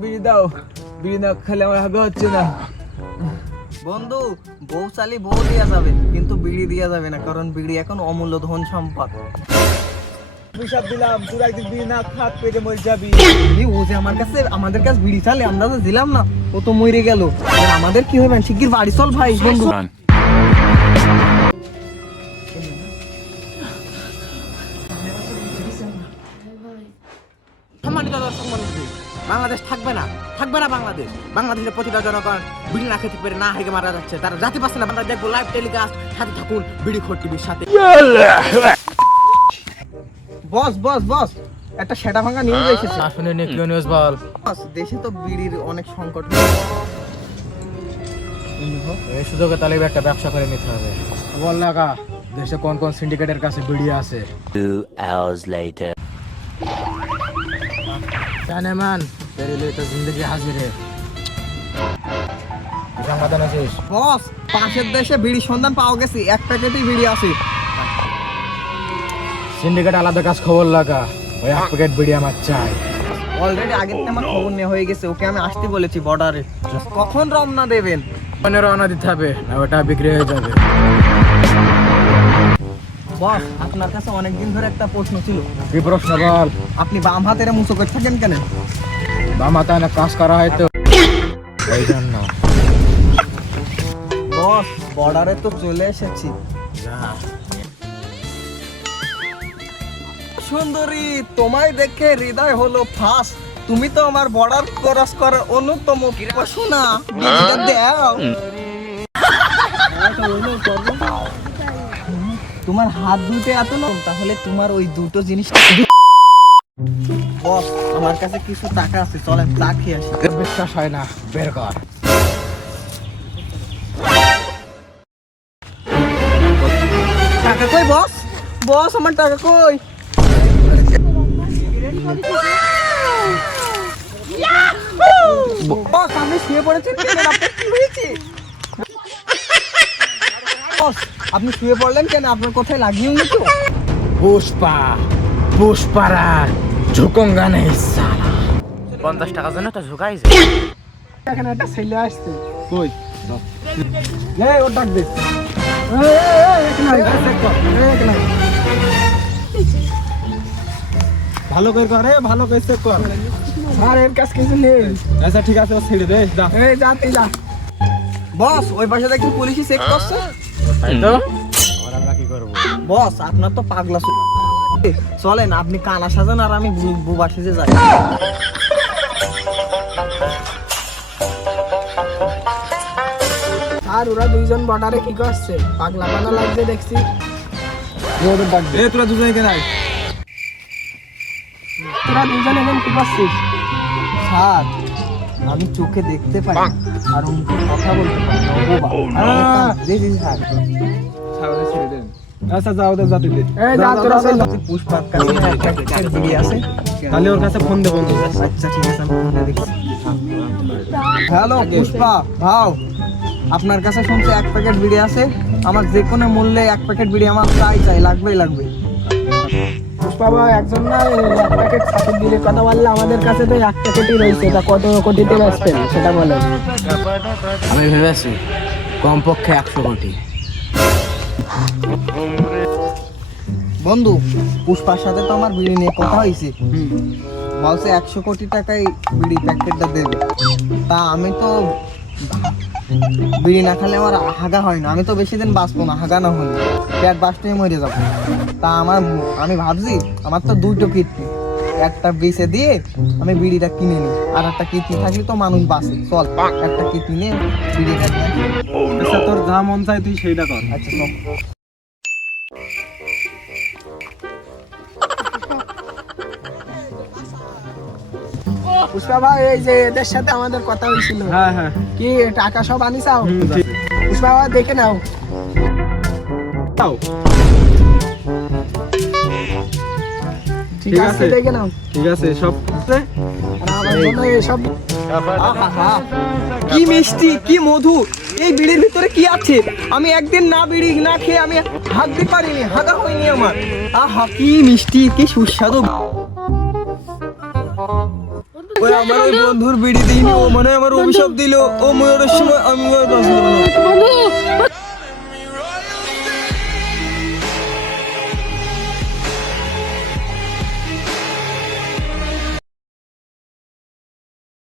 বিড়ি দাও, বিড়ি না খেলে আমার হাগা হচ্ছে না। বন্ধু, বউ চালি বউ দেওয়া যাবে, কিন্তু বিড়ি দেওয়া যাবে না, কারণ বিড়ি এখন অমূল্য ধন সম্পদ। হিসাব দিলাম, তোর একদিন বিড়ি না খাত পেটে মরে যাবি। ও যে আমাদের কাছে বিড়ি চালে, আমরা তো দিলাম না, ও তো মরে গেল। আমাদের কি হবে? শিগগির বাড়ি চল ভাই। বন্ধু, সম্মানিত দর্শক মণ্ডলী, বাংলাদেশ থাকবে না বাংলাদেশ। বাংলাদেশের প্রতিটা জনগণ বিড়ি না খেতে পেরে না হেগে মারা যাচ্ছে। তারা জাতি পাচ্ছে না। আমরা দেখবো লাইভ টেলিকাস্ট, সাথে থাকুন বিড়ি খোর টিভির সাথে। বস বস বস, একটা সেটা ভাঙা নিউজ এসেছে। শুনে নে কি নিউজ বল। বস, দেশে তো বিড়ির অনেক সংকট। এই সুযোগে তাহলে একটা ব্যবসা করে নিতে হবে। বল না কা, দেশে কোন কোন সিন্ডিকেটের কাছে বিড়ি আছে? 2 hours later. জানে মান তেরে লিয়ে তো জিंदगी হাজির है। সংবাদ আছিস? বস, পাশের দেশে বিড়ির সন্ধান পাওয়া গেছে, এক প্যাকেটই বিড়ি আছে। সিন্ডিকেট আলাদা কাজ খবর লাগা, ওই এক প্যাকেট বিড়ি আমার চাই। অলরেডি আগের থেকে আমার খবর নেওয়া হয়ে গেছে, ওকে আমি আসতে বলেছি বর্ডারে। কখন রওনা দেবেন? মানে রওনা দিতে হবে, না ওটা বিক্রি হয়ে যাবে। বস, আপনার কাছে অনেকদিন ধরে একটা প্রশ্ন ছিল। কি প্রশ্ন বল? আপনি বাম হাতের মুছো করে থাকেন কেন? বাম হাতে না কাজ করা হয় তো এই জন্য। বস, বর্ডারে তো চলে এসেছি। সুন্দরী, তোমায় দেখে হৃদয় হলো ফাঁস। তুমি তো আমার বর্ডার ক্রস করার অন্যতম শোনা। দাও, তোমার হাত দুটো এত নরম, তাহলে তোমার ওই দুটো জিনিস। বস, আমার কাছে কিছু টাকা আছে, চলেন চা খেয়ে আসি। বিশ্বাস হয় না, বের কর। টাকা কই বস? বস, আমার টাকা কই? বস, আপনি শুয়ে পড়েছেন কেন? আপনার কি হয়েছে? বস, আপনি শুয়ে পড়লেন কেন? আপনার কোথায় লাগিয়েনি তো? পুষ্পারা ঝুঁকঙ্গা নেই সালা। 50 টাকার জন্য তো ঝুঁকাইছে। এখানে একটা ছেলে আসছে। কই? এই ওর ডাক দে। ভালো করে করে, ভালো করে চেক কর। স্যার, এর কাছে কিছু নেই। আচ্ছা ঠিক আছে, ও ছেড়ে দে। যা, এই যা, তুই যা। বস, ওই পাশে দেখি পুলিশই চেক করছে। তাই তো আমরা কি করব? বস, আপনার তো পাগলা চলেন, আপনি কানা সাজান আর আমি বুবা সেজে যাই। আর ওরা দুইজন বর্ডারে কি করছে? পাগলা পাগলা লাগছে দেখছি। ওদের ডাক দে। তোরা দুজনে কেন আই? তোরা দুইজন এখন কি করছিস? স্যার, আমি চোখে দেখতে পাই না, আর মুখে কথা বলতে পারি না। বোবা। জি জি স্যার। সামনে ছেড়ে দেন। আচ্ছা যাও, ওদের যাতে দে। এই যা, তোরা চল। পুষ্পার কাছে একটা বিড়ি আছে, তাহলে ওর কাছে ফোন দে বন্ধু। আচ্ছা ঠিক আছে, আমি ফোনে দেখছি। হ্যালো পুষ্পা ভাও, আপনার কাছে শুনছি এক প্যাকেট বিড়ি আছে। আমার যে কোনো মূল্যে এক প্যাকেট বিড়ি আমার চাই, লাগবেই লাগবে। পুষ্পা ভাই, একজন না এক প্যাকেট সাকিব বিলের কথা বললে, আমাদের কাছে তো এক প্যাকেটই রয়েছে। তা কত কোটিতে বেচবেন সেটা বলেন। আমি ভেবেছি কমপক্ষে 100 কোটি। বন্ধু, পুষ্পার সাথে তো আমার বিড়ি নিয়ে কথা হয়েছে। বলছে 100 কোটি টাকায় বিড়ি প্যাকেটটা দেবে। তা আমি তো বিড়ি না খেলে আমার হাগা হয় না। আমি তো বেশি দিন বাঁচবো না হাগা না হলে, পেট বাঁচতেই মরে যাবো। তা আমি ভাবছি, আমার তো দুটো কিডনি, একটা বেচে দিয়ে আমি বিড়িটা কিনে নিই। আর একটা কিডনি থাকলে তো মানুষ বাঁচে। চল, একটা কিডনি নিয়ে বিড়িটা নিয়ে আসি। আচ্ছা, তোর যা মন চায় তুই সেইটা কর। আচ্ছা চল। পুষ্পা ভাই, এই যে এদের সাথে আমাদের কথা হয়েছিল, হ্যাঁ হ্যাঁ, কি টাকা সব আনিসাও? পুষ্পা ভাই, দেখে নাও। ঠিক আছে, দেখে নাও। ঠিক আছে, সব আছে। আর আমার জন্য এসব আহা, কি মিষ্টি, কি মধু। এই বিড়ির ভিতরে কি আছে? আমি একদিন না বিড়ি না খেয়ে আমি হাঁকতে পারিনি, হাগা হয়নি আমার। আহা, কি মিষ্টি, কি সুস্বাদু। ওই আমার ওই বন্ধুর বিড়ি দিইনি, ও মানে আমার অভিশাপ দিল, ও মরার সময় আমি আর বাঁচলাম না।